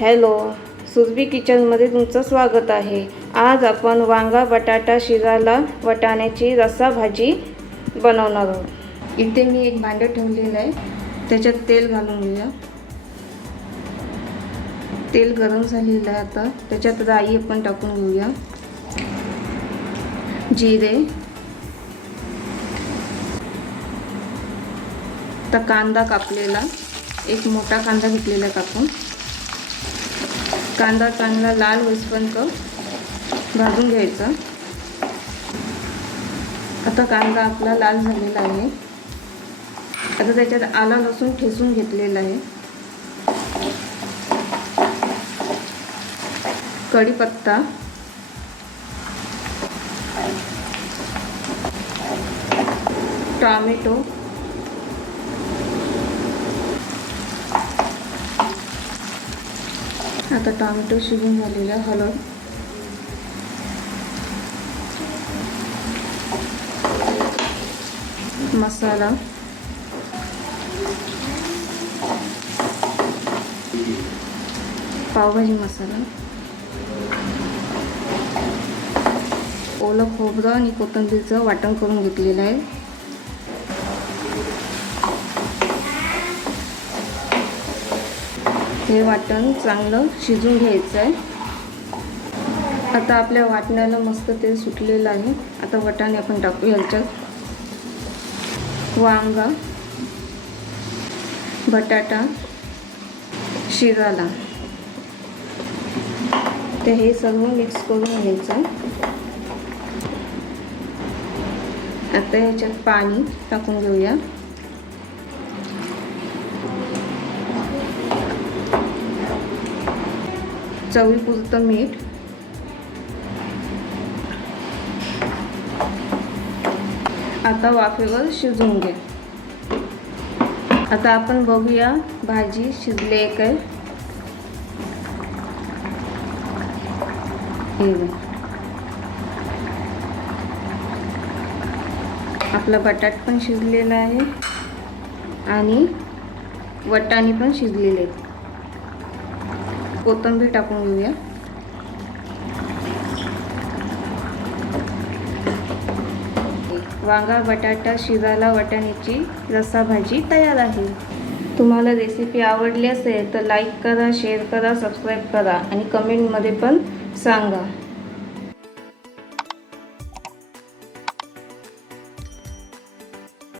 Hello, Surabhi किचनमध्ये तुमचं स्वागत आहे। आज आपण वांगा बटाटा शिराला वाटाण्याची रस्सा भाजी बनवणार आहोत। इथे मी एक भांडं ठेवलेलं आहे, त्याच्यात तेल घालून घेऊया। तेल गरम झालेलं आहे, आता त्याच्यात राई आपण टाकून घेऊया, जिरे, आता कांदा कापलेला, एक मोठा कांदा घेतलेला कापून। कांदा चांगला लाल होईपर्यंत भाजून घ्यायचा। आता कांदा आपला लाल झालेला आहे, आता त्याच्यात आलं लसूण ठेचून घेतलेला आहे, कढीपत्ता, टोमॅटो, आता टोमॅटो शिजून झालेला, हळद, मसाला, पावभाजी मसाला, ओलं खोबरं आणि कोथिंबीरचं वाटण करून घेतलेलं आहे। हे वाटण चांगलं शिजून घ्यायचं आहे। आता आपल्या वाटणाला मस्त तेल सुटलेलं आहे। आता वाटाणे आपण टाकू याच्यात, वांगा, बटाटा शिराला, ते हे सर्व मिक्स करून घ्यायचं। आता याच्यात पाणी टाकून घेऊया, चवीपुरतं मीठ, आता वाफेवर शिजवून घ्या। आता आपण बघूया भाजी शिजली आहे काय। आपला बटाटा पण शिजलेला आहे आणि वाटाणे पण शिजलेले आहेत। कोथिंबीर टाकून घेऊया, वांगा बटाटा शिराला वाटाण्याची रस्सा भाजी तयार आहे। तुम्हाला रेसिपी आवडली असेल तर लाईक करा, शेअर करा, सबस्क्राईब करा आणि कमेंटमध्ये पण सांगा।